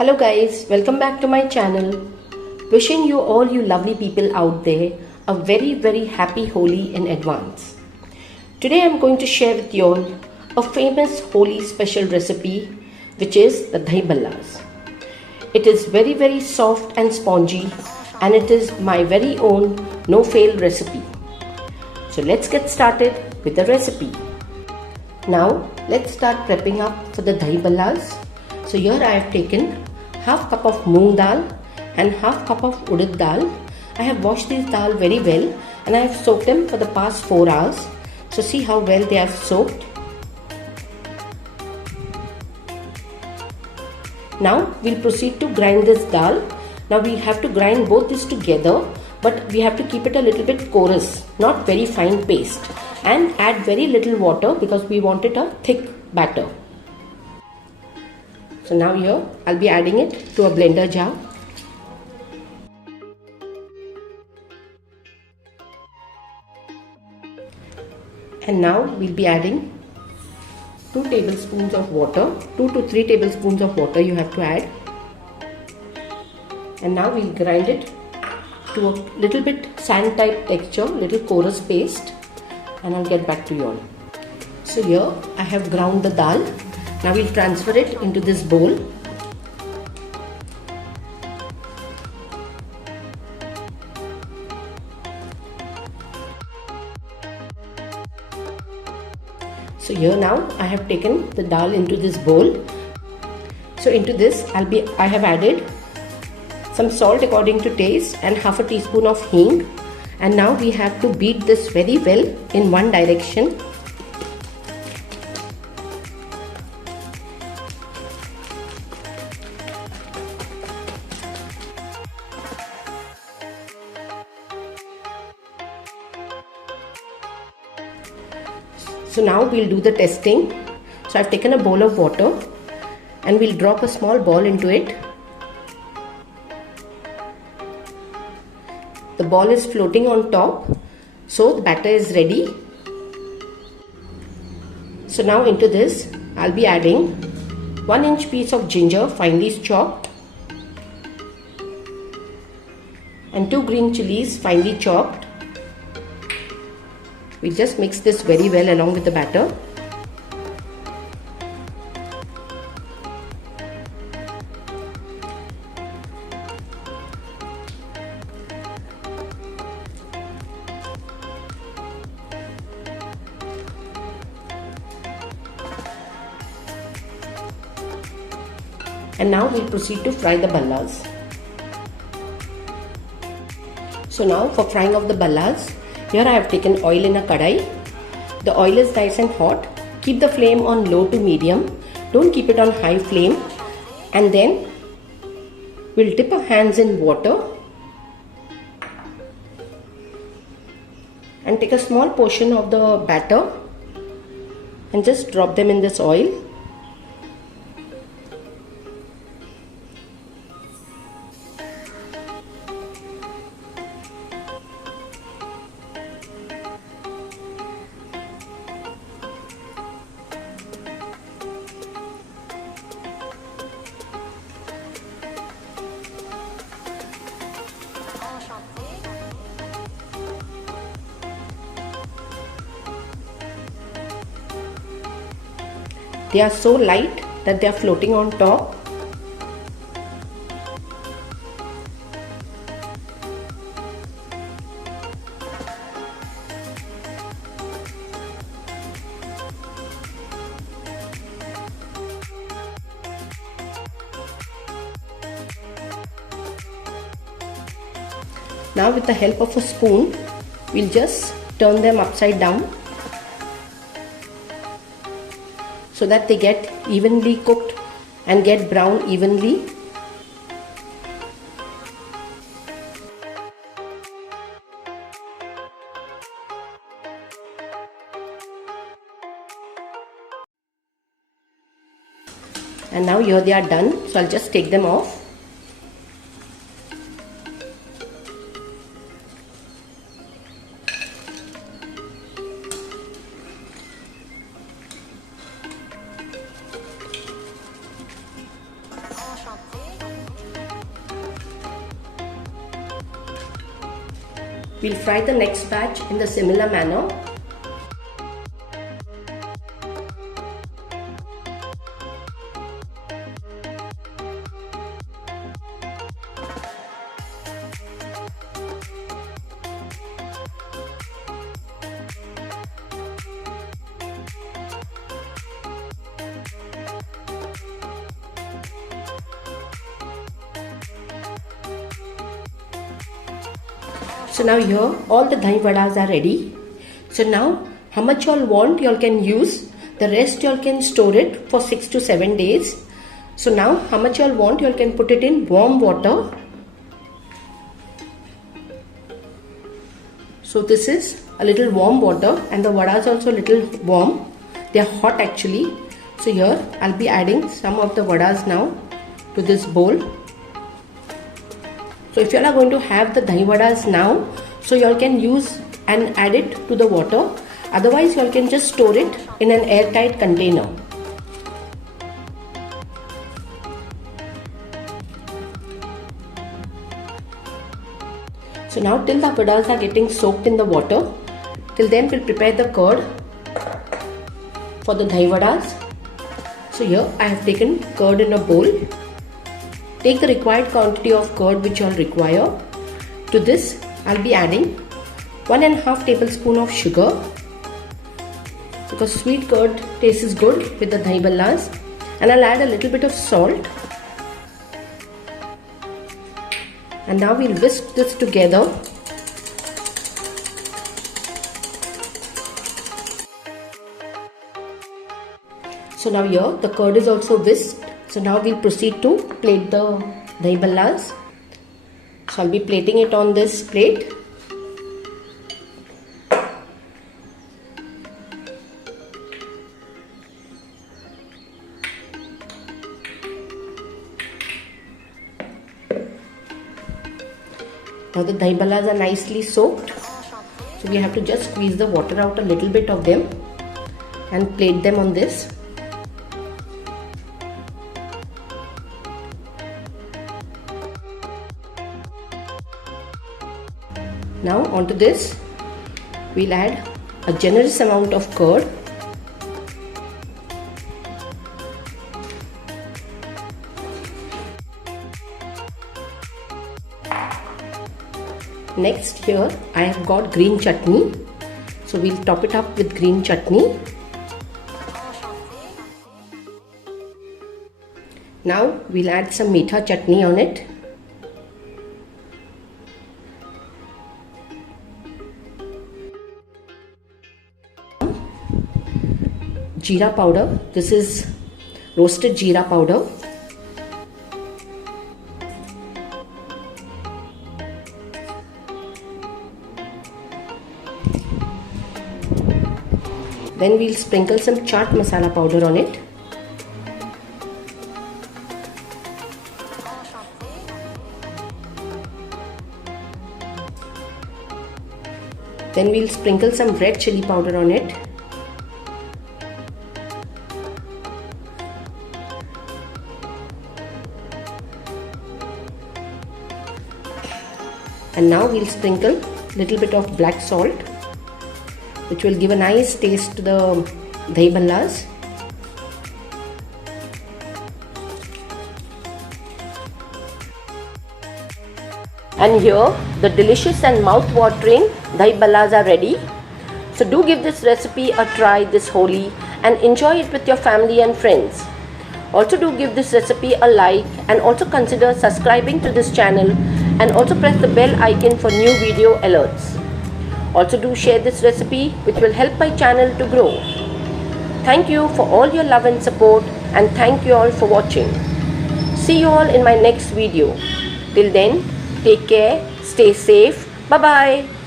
Hello guys, welcome back to my channel. Wishing you all you lovely people out there a very happy Holi in advance. Today I'm going to share with you all a famous Holi special recipe, which is the Dahi Ballas. It is very soft and spongy, and it is my very own no fail recipe. So let's get started with the recipe. Now let's start prepping up for the Dahi Ballas. So here I have taken half cup of moong dal and half cup of urad dal. I have washed these dal very well and I have soaked them for the past 4 hours. So see how well they have soaked. Now we'll proceed to grind this dal. Now we have to grind both this together, but we have to keep it a little bit coarse, not very fine paste, and add very little water because we want it a thick batter. So now here I'll be adding it to a blender jar. And now we'll be adding 2 tablespoons of water. 2 to 3 tablespoons of water you have to add. And now we'll grind it to a little bit sand type texture, little coarse paste, and I'll get back to you all. So here I have ground the dal. Now we'll transfer it into this bowl. So here now I have taken the dal into this bowl. So into this I have added some salt according to taste and half a teaspoon of hing. And now we have to beat this very well in one direction. So now we'll do the testing. So I've taken a bowl of water and we'll drop a small ball into it. The ball is floating on top, so the batter is ready. So now into this I'll be adding 1-inch piece of ginger finely chopped and 2 green chilies finely chopped. We just mix this very well along with the batter. And now we'll proceed to fry the ballas. So now for frying of the ballas, here I have taken oil in a kadai. The oil is nice and hot. Keep the flame on low to medium. Don't keep it on high flame. And then we'll dip our hands in water and take a small portion of the batter and just drop them in this oil. They are so light that they are floating on top. Now with the help of a spoon, we'll just turn them upside down so that they get evenly cooked and get brown evenly. And now here they are done, so I'll just take them off. Enchanté. We'll fry the next batch in the similar manner. So now here all the dahi vadas are ready. So now how much you all want, you all can use. The rest you all can store it for 6 to 7 days. So now how much you all want, you all can put it in warm water. So this is a little warm water and the vadas also a little warm. They are hot actually. So here I'll be adding some of the vadas now to this bowl. So if you all are going to have the dahi vadas now, so you all can use and add it to the water. Otherwise you all can just store it in an airtight container. So now till the vadas are getting soaked in the water, till then we'll prepare the curd for the dahi vadas. So here I have taken curd in a bowl. Take the required quantity of curd which you all require. To this I'll be adding 1.5 tablespoon of sugar, because sweet curd tastes good with the dahi bhallas, and I'll add a little bit of salt. And now we'll whisk this together. So now here the curd is also whisked. So now we'll proceed to plate the dahi bhallas. So I'll be plating it on this plate. Now the dahi bhallas are nicely soaked. So we have to just squeeze the water out a little bit of them and plate them on this. Now onto this we'll add a generous amount of curd. Next here I have got green chutney. So we'll top it up with green chutney. Now we'll add some meetha chutney on it. Jeera powder. This is roasted jeera powder. Then we'll sprinkle some chaat masala powder on it. Then we'll sprinkle some red chili powder on it. And now we'll sprinkle a little bit of black salt, which will give a nice taste to the dahi bhallas. And here the delicious and mouth-watering dahi bhallas are ready. So do give this recipe a try this Holi and enjoy it with your family and friends. Also do give this recipe a like and also consider subscribing to this channel and also press the bell icon for new video alerts. Also do share this recipe, which will help my channel to grow. Thank you for all your love and support, and thank you all for watching. See you all in my next video. Till then, take care, stay safe, bye bye.